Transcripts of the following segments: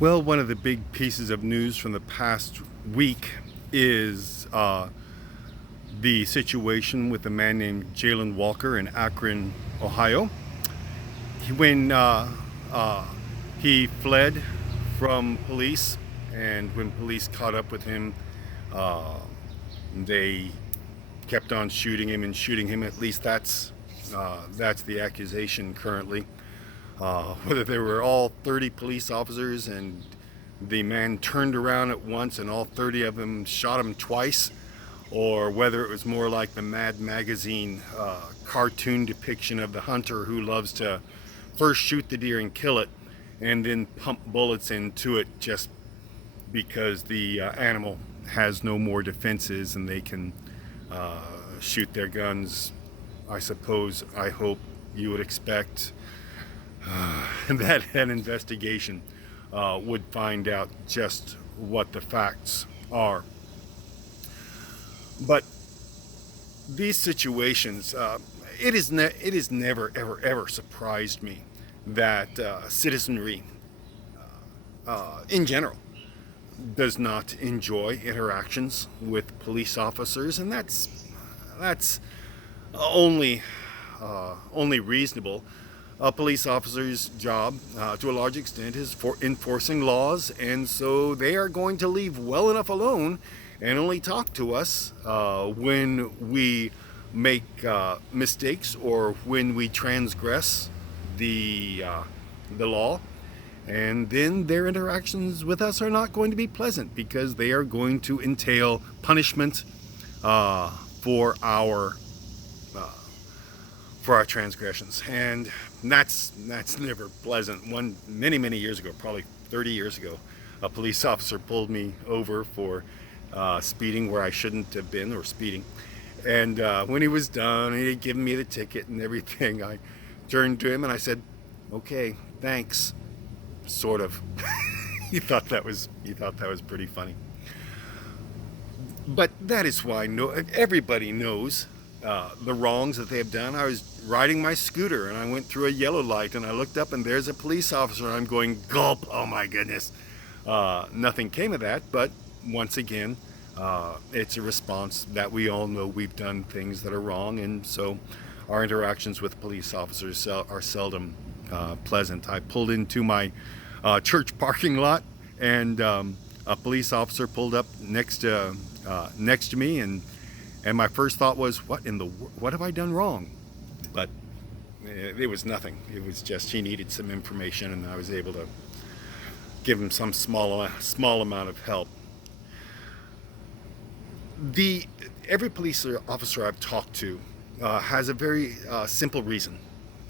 Well, one of the big pieces of news from the past week is the situation with a man named Jayland Walker in Akron, Ohio. When uh, he fled from police, and when police caught up with him, uh, they kept on shooting him and shooting him. At least that's the accusation currently. Whether there were all 30 police officers and the man turned around at once and all 30 of them shot him twice, or whether it was more like the Mad Magazine cartoon depiction of the hunter who loves to first shoot the deer and kill it and then pump bullets into it just because the animal has no more defenses and they can uh, shoot their guns. I suppose, I hope you would expect that an investigation would find out just what the facts are. But these situations, it has never, ever, ever surprised me that citizenry in general does not enjoy interactions with police officers, and that's only only reasonable. A police officer's job, to a large extent, is for enforcing laws, and so they are going to leave well enough alone and only talk to us when we make mistakes or when we transgress the law. And then their interactions with us are not going to be pleasant because they are going to entail punishment uh, for our uh, for our transgressions, and that's never pleasant. Many years ago, probably 30 years ago, a police officer pulled me over for speeding where I shouldn't have been, or speeding. And when he was done, he had given me the ticket and everything. I turned to him and I said, "Okay, thanks." Sort of. He thought that was pretty funny. But that is why everybody knows the wrongs that they have done. I was riding my scooter and I went through a yellow light and I looked up and there's a police officer and I'm going, gulp, oh my goodness. Nothing came of that, but once again, it's a response that we all know we've done things that are wrong, and so our interactions with police officers are seldom pleasant. I pulled into my church parking lot, and a police officer pulled up next to me, and my first thought was, what have I done wrong? But it was nothing. It was just he needed some information, and I was able to give him some small amount of help. The Every police officer I've talked to has a very simple reason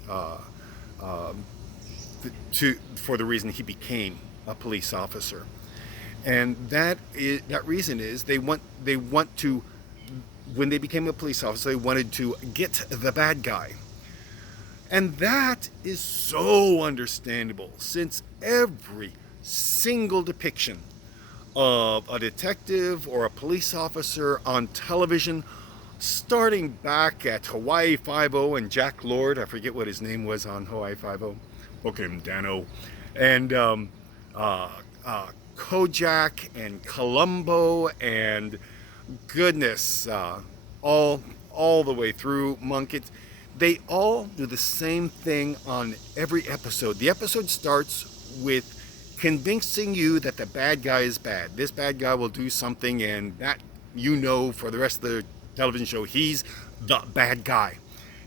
uh, for the reason he became a police officer, and that reason is they want to, when they became a police officer, they wanted to get the bad guy. And that is so understandable, since every single depiction of a detective or a police officer on television, starting back at Hawaii Five-O and Jack Lord, I forget what his name was on Hawaii Five-O, okay, Dano, and uh, Kojak and Columbo, and goodness, all the way through Munkett. They all do the same thing on every episode. The episode starts with convincing you that the bad guy is bad. This bad guy will do something, and that, for the rest of the television show, he's the bad guy.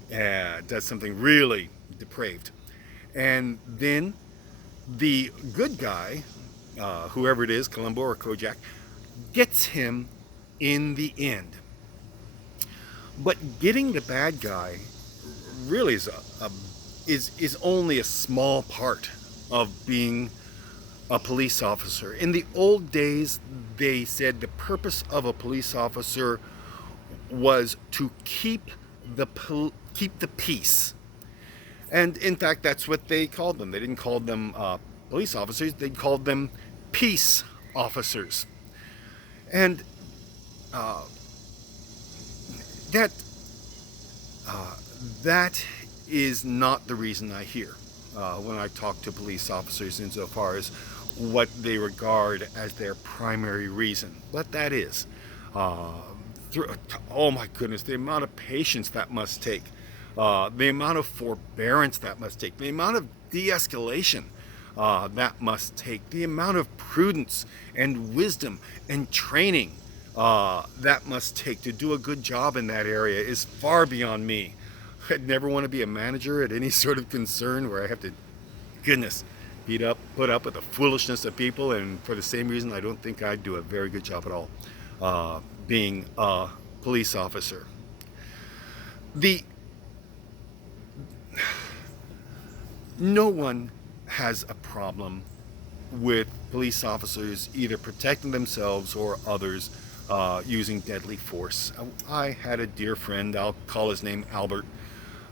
Does something really depraved. And then the good guy, whoever it is, Columbo or Kojak, gets him in the end. But getting the bad guy really is only a small part of being a police officer. In the old days, they said the purpose of a police officer was to keep the peace. And in fact, that's what they called them. They didn't call them police officers. They called them peace officers. And that uh, that is not the reason I hear when I talk to police officers, insofar as what they regard as their primary reason. But that is, uh, oh my goodness, the amount of patience that must take, the amount of forbearance that must take, the amount of de-escalation that must take, the amount of prudence and wisdom and training that must take to do a good job in that area is far beyond me. I'd never want to be a manager at any sort of concern where I have to, goodness, put up with the foolishness of people, and for the same reason, I don't think I'd do a very good job at all being a police officer. The No one has a problem with police officers either protecting themselves or others using deadly force. I had a dear friend, I'll call his name Albert.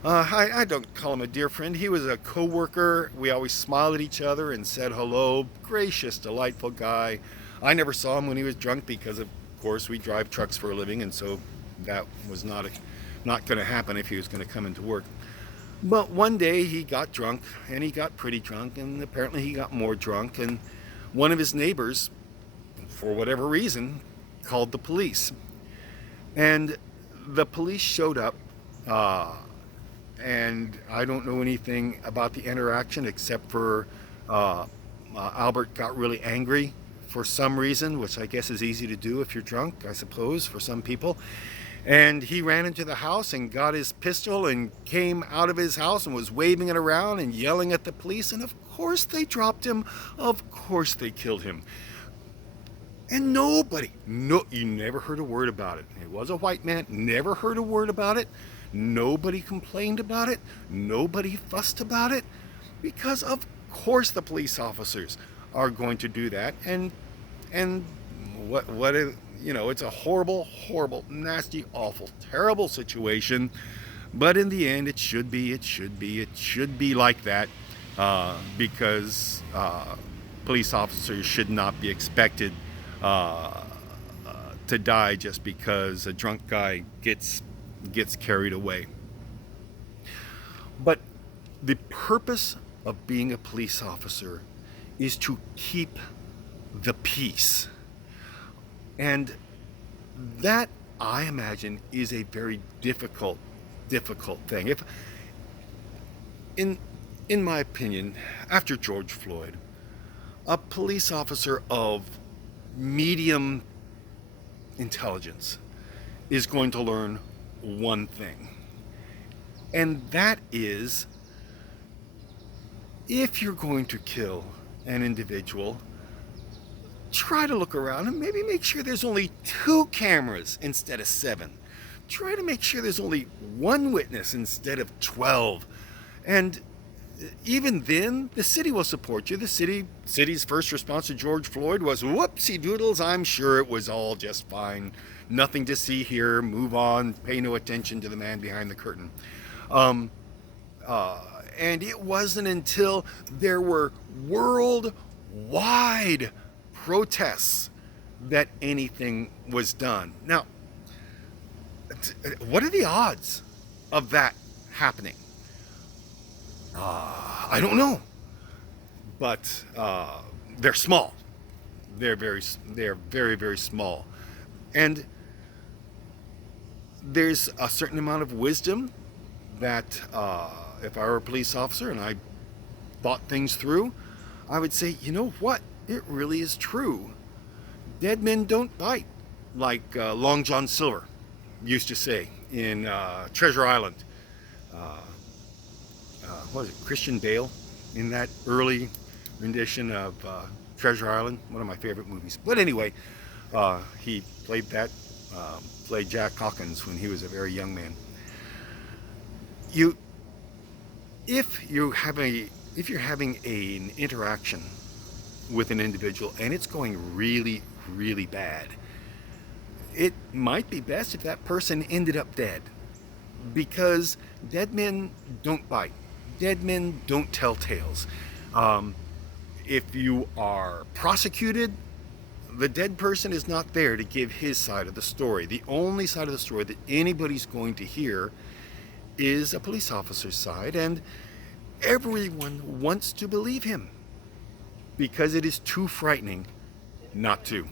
I don't call him a dear friend. He was a co-worker. We always smiled at each other and said hello. Gracious, delightful guy. I never saw him when he was drunk because, of course, we drive trucks for a living, and so that was not going to happen if he was going to come into work. But one day he got drunk, and he got pretty drunk, and apparently he got more drunk, and one of his neighbors, for whatever reason, called the police. And the police showed up, and I don't know anything about the interaction except for Albert got really angry for some reason, which I guess is easy to do if you're drunk, I suppose, for some people. And he ran into the house and got his pistol and came out of his house and was waving it around and yelling at the police. And of course they dropped him. Of course they killed him. And you never heard a word about it. It was a white man, never heard a word about it. Nobody complained about it. Nobody fussed about it. Because of course the police officers are going to do that. And it's a horrible, nasty, awful, terrible situation. But in the end, it should be like that, because police officers should not be expected to die just because a drunk guy gets carried away. But the purpose of being a police officer is to keep the peace. And that, I imagine, is a very difficult thing. If, in my opinion, after George Floyd, a police officer of medium intelligence is going to learn one thing. And that is, if you're going to kill an individual, try to look around and maybe make sure there's only 2 cameras instead of 7. Try to make sure there's only 1 witness instead of 12. And even then, the city will support you. The city's first response to George Floyd was, whoopsie doodles, I'm sure it was all just fine. Nothing to see here, move on, pay no attention to the man behind the curtain. And it wasn't until there were worldwide protests that anything was done. Now, what are the odds of that happening? I don't know, but they're small. They're very, very small, and there's a certain amount of wisdom that if I were a police officer and I thought things through, I would say, you know what? It really is true. Dead men don't bite, like Long John Silver used to say in Treasure Island. What was it, Christian Bale, in that early rendition of Treasure Island, one of my favorite movies. But anyway, he played Jack Hawkins when he was a very young man. If you're having an interaction with an individual and it's going really, really bad, it might be best if that person ended up dead, because dead men don't bite. Dead men don't tell tales. If you are prosecuted, the dead person is not there to give his side of the story. The only side of the story that anybody's going to hear is a police officer's side, and everyone wants to believe him. because it is too frightening not to.